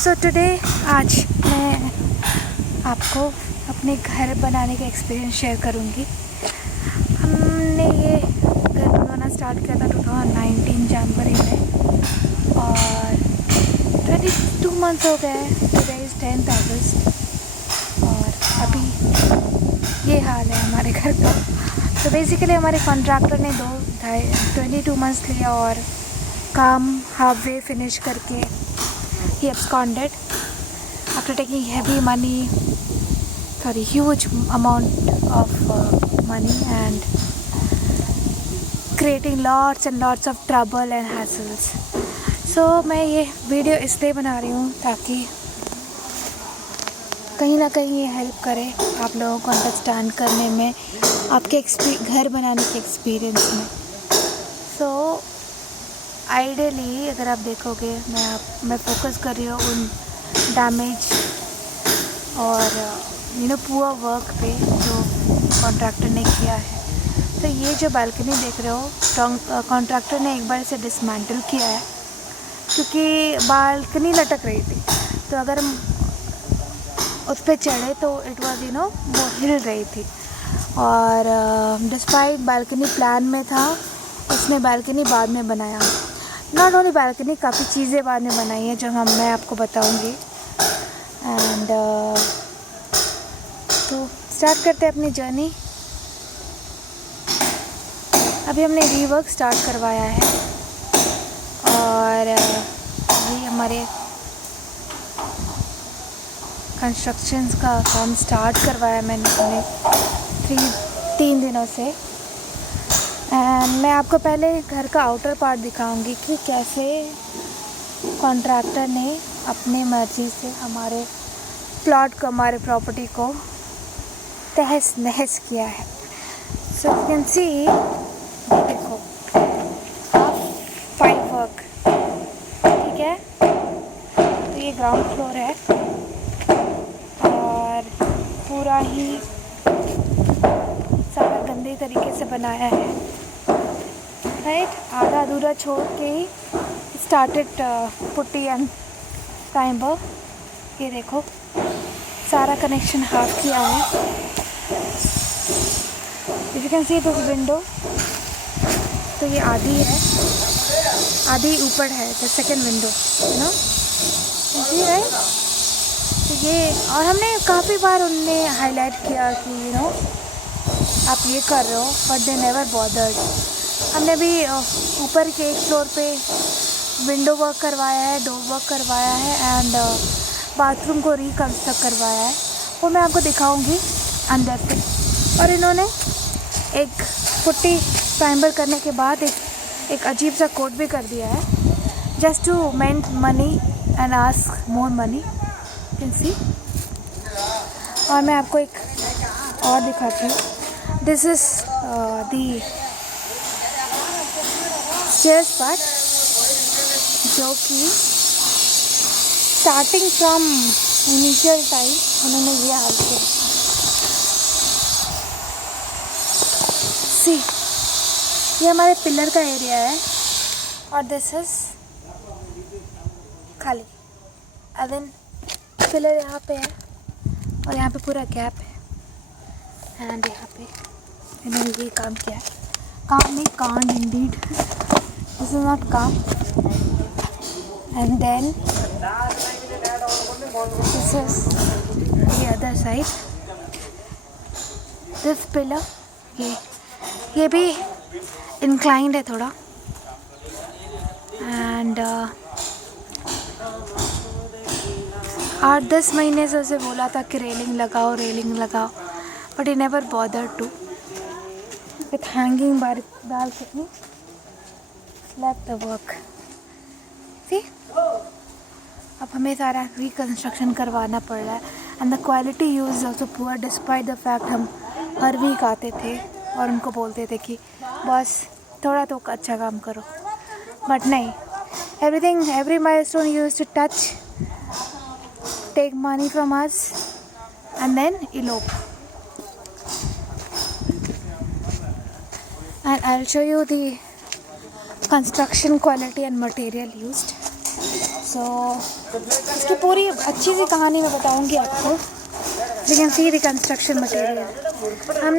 So today आज मैं आपको अपने घर बनाने का एक्सपीरियंस शेयर करूँगी। हमने ये घर बनाना स्टार्ट किया था 2019 जनवरी में और 22 मंथ्स हो गए। टुडे इज़ 10th अगस्त और अभी ये हाल है हमारे घर का। तो बेसिकली हमारे कॉन्ट्रैक्टर ने 22 मंथ्स लिया और काम हाफ वे फिनिश करके he absconded after taking huge amount of money and creating lots and lots of trouble and hassles. So मैं ये वीडियो इसलिए बना रही हूँ ताकि कहीं ना कहीं ये हेल्प करे आप लोगों को अंडरस्टैंड करने में, आपके घर बनाने के एक्सपीरियंस में। सो आइडियली अगर आप देखोगे मैं फोकस कर रही हूँ उन डैमेज और पुअर वर्क पे जो कॉन्ट्रैक्टर ने किया है। तो ये जो बालकनी देख रहे हो कॉन्ट्रैक्टर ने एक बार इसे डिसमेंटल किया है क्योंकि बालकनी लटक रही थी। तो अगर हम उस पर चढ़े तो इट वाज वो हिल रही थी और डिस्पाइट बालकनी प्लान में था, उसने बालकनी बाद में बनाया। नॉट ओनली बालकनी, काफ़ी चीज़ें बाद में बनाई हैं जो मैं आपको बताऊंगी। एंड तो स्टार्ट करते हैं अपनी जर्नी। अभी हमने रीवर्क स्टार्ट करवाया है और ये हमारे कंस्ट्रक्शंस का काम स्टार्ट करवाया मैंने 3 दिनों से। एंड मैं आपको पहले घर का आउटर पार्ट दिखाऊंगी कि कैसे कॉन्ट्रैक्टर ने अपनी मर्ज़ी से हमारे प्लॉट को, हमारे प्रॉपर्टी को तहस नहस किया है। सो यू कैन सी, देखो फाइव वर्क, ठीक है। तो ये ग्राउंड फ्लोर है और पूरा ही सारा गंदे तरीके से बनाया है, राइट। आधा अधूरा छोड़ के ही स्टार्टेड पुट्टी एंड टाइम्बर। ये देखो सारा कनेक्शन हाफ किया है। If you can see this window, तो ये आधी है, आधी ऊपर है, द सेकेंड विंडो राइट। तो ये और हमने काफ़ी बार उनने हाईलाइट किया कि आप ये कर रहे हो, बट दे नेवर बॉदर्ड। हमने भी ऊपर के एक फ्लोर पे विंडो वर्क करवाया है, डोर वर्क करवाया है एंड बाथरूम को रिकंस्ट्रक्ट करवाया है, वो मैं आपको दिखाऊंगी अंदर से। और इन्होंने एक पुट्टी प्राइमर करने के बाद एक अजीब सा कोड भी कर दिया है, just to mint money and ask more money, can see. और मैं आपको एक और दिखाती हूँ। This is the stairs part, जो कि स्टार्टिंग फ्रॉम इनिशियल टाइम उन्होंने ये हाल किया। सी, ये हमारे पिलर का एरिया है और दिस इज़ खाली। एंड देन पिलर यहाँ पे है और यहाँ पे पूरा गैप है एंड यहाँ पे इन्होंने ये काम किया है। काम नहीं, कांड इंडीड, दिस इज नॉट काम। And then this is the other side, this pillar, ये भी inclined है थोड़ा एंड 8-10 महीने से उसे बोला था कि रेलिंग लगाओ, but he never bothered to. With hanging balcony, left the work. See? अब हमें सारा रिकंस्ट्रक्शन करवाना पड़ रहा है and the quality use is also poor despite the fact हम हर वीक आते थे और उनको बोलते थे कि बस थोड़ा तो अच्छा काम करो, बट नहीं, every milestone you used to touch, take money from us and then elope. And I'll show you the construction quality and material used. सो इसकी पूरी अच्छी सी कहानी मैं बताऊंगी आपको. You can see the construction material. हम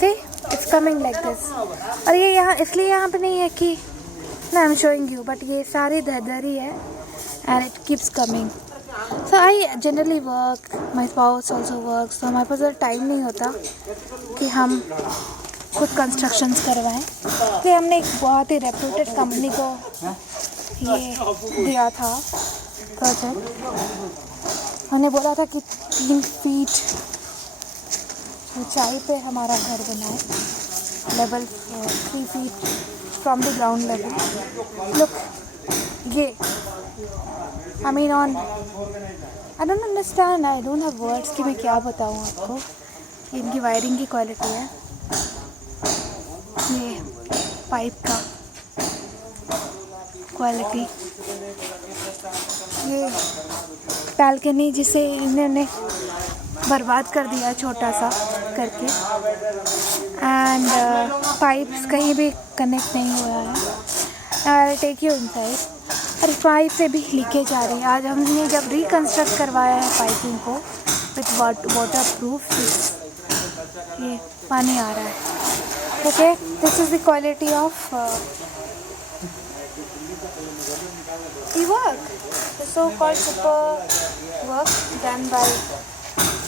see it's coming like this. और ये यहाँ इसलिए यहाँ पे नहीं है कि ना I'm showing you, but ये सारी दरदरी है and it keeps coming. So I generally work, my spouse also works, so हमारे पास टाइम नहीं होता कि हम खुद कंस्ट्रक्शंस करवाएं. तो हमने एक बहुत ही रेप्यूटेड कंपनी को ये दिया था प्रोजेक्ट. हमने बोला था कि 3 फीट ऊंचाई पे हमारा घर बनाए, level 3 feet from the ground level. Look ये I mean on I don't understand, I don't have words कि मैं क्या बताऊँ आपको. इनकी वायरिंग की क्वालिटी है, ये पाइप का क्वालिटी, ये बालकनी जिसे इन्होंने बर्बाद कर दिया छोटा सा करके, एंड पाइप्स कहीं भी कनेक्ट नहीं हुआ है. Take you inside. और पाइप से भी लीकेज आ रही है. आज हमने जब रिकन्स्ट्रक्ट करवाया है पाइपिंग को विथ वाटर प्रूफ, ये पानी आ रहा है. Okay, this is the quality of the work, the so-called super work done by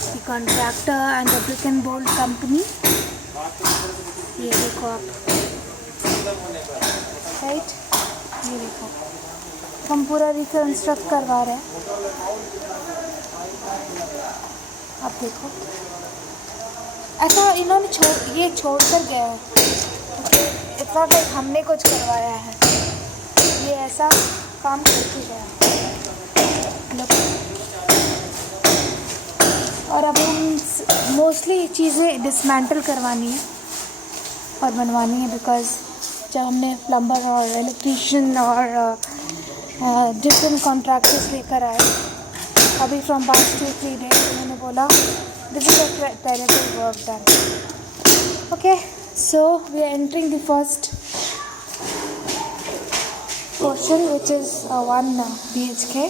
the contractor and the brick and bolt company. ये देखो आप, राइट, ये देखो हम पूरा रिकन्स्ट्रक्ट करवा रहे हैं. आप देखो ऐसा इन्होंने छोड़ कर गया है. इट्स नॉट लाइक हमने कुछ करवाया है, ये ऐसा काम करके गया. और अब हम मोस्टली चीज़ें डिसमेंटल करवानी है और बनवानी है, बिकॉज़ जब हमने प्लम्बर और इलेक्ट्रीशियन और डिफरेंट कॉन्ट्रैक्टर्स लेकर आए अभी फ्रॉम पास्ट 2-3 डेज, उन्होंने बोला this is a terrible work done. Okay, so we are entering the first portion, which is 1 BHK.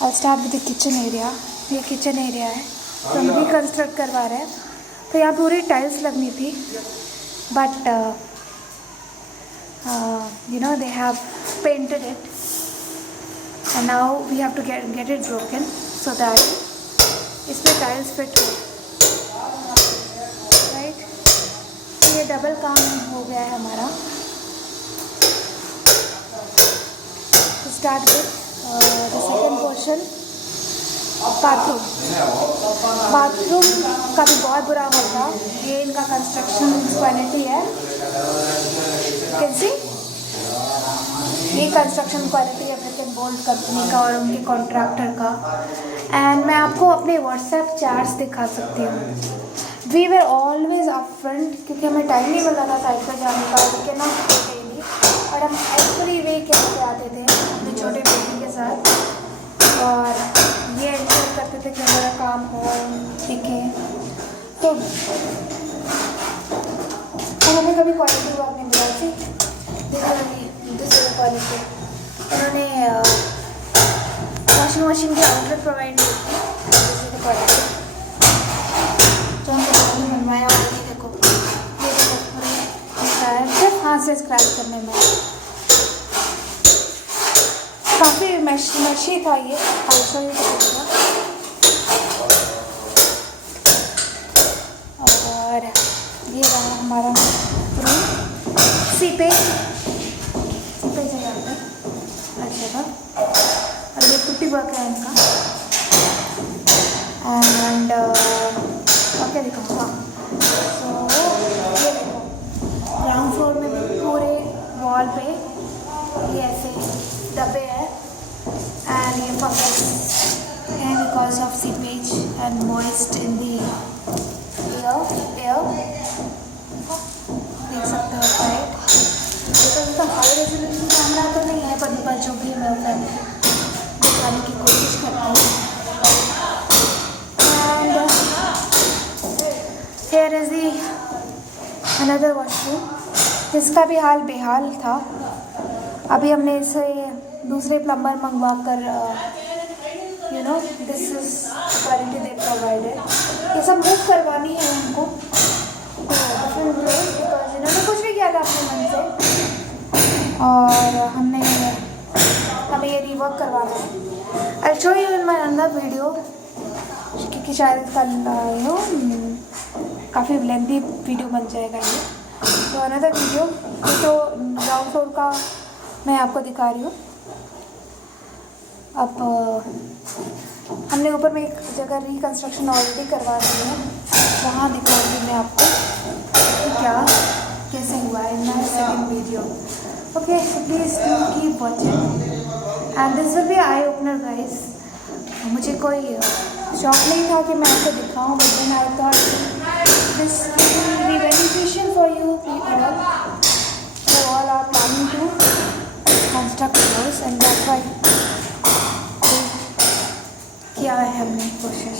I'll start with the kitchen area. ये किचन एरिया है, तो हम रिकन्स्ट्रक्ट करवा रहे हैं. तो यहाँ पूरी टाइल्स लगनी थी, but you know they have painted it and now we have to get it broken so that इसमें टाइल्स फिट हो. राइट, ये डबल काम हो गया है हमारा. Start with the second portion, bathroom. Bathroom का भी बहुत बुरा हाल था. ये इनका कंस्ट्रक्शन क्वालिटी है, कैन सी. ये कंस्ट्रक्शन क्वालिटी है ब्रिक एंड बोल्ट कंपनी का और उनके कॉन्ट्रैक्टर का. एंड मैं आपको अपने व्हाट्सएप चैट्स दिखा सकती हूँ. We were always up front, क्योंकि हमें टाइम नहीं मिल रहा था साइड पर जाने का, लेकिन ना डेली. और हम एवरी वीक के आते थे अपने छोटे बेटी के साथ, और ये इंश्योर करते थे कि हमारा काम हो, दिखे. तो हमें कभी क्वालिटी वर्क नहीं मिला थी. दूसरी क्वालिटी उन्होंने वॉशिंग मशीन की आउटलेट प्रोवाइड की थी. क्वालिटी जो हमने बनवाया, और ये देखो सिर्फ हाथ से स्क्रैच करने में काफ़ी मैशी था ये. और ये रहा हमारा रूम. सीपेज है यहाँ पे हर जगह, और ये पुट्टी वर्क है इनका. एंड ओके देखो, हाँ, तो ये देखो ग्राउंड फ्लोर में पूरे वॉल पे ये ऐसे डब्बे हैं, एंड ये फंगस है because of seepage and moist in the air. देख सकते हो राइट. तो हाई रेजोल्यूशन कैमरा तो नहीं है, पर जो भी मैं दिखाने की कोशिश करती हूँ. And here is the another washroom, जिसका भी हाल बेहाल था. अभी हमने इसे दूसरे प्लम्बर मंगवा कर you know this is quality they provided. ये सब मूव करवानी है उनको तो डिफरेंट प्लेस, बिकॉज इन्होंने कुछ भी किया था अपने मन से और हमें ये रिवर्क करवाना है। I show you in my another video, क्योंकि शायद इसका यू नो काफ़ी लेंथी वीडियो बन जाएगा ये। तो अनदर वीडियो तो ग्राउंड फ्लोर का मैं आपको दिखा रही हूँ। अब हमने ऊपर में एक जगह रिकन्स्ट्रक्शन ऑलरेडी करवा दी है, वहाँ दिखाऊंगी मैं आपको कि क्या कैसे हुआ है in my second video. Okay, so please keep watching and this will be eye opener guys. मुझे कोई शौक नहीं था कि मैं आपको दिखाऊं, but then I thought this will be beneficial for you people who all are planning to construct a house, and that's why किया है हमने क्वेश्चन।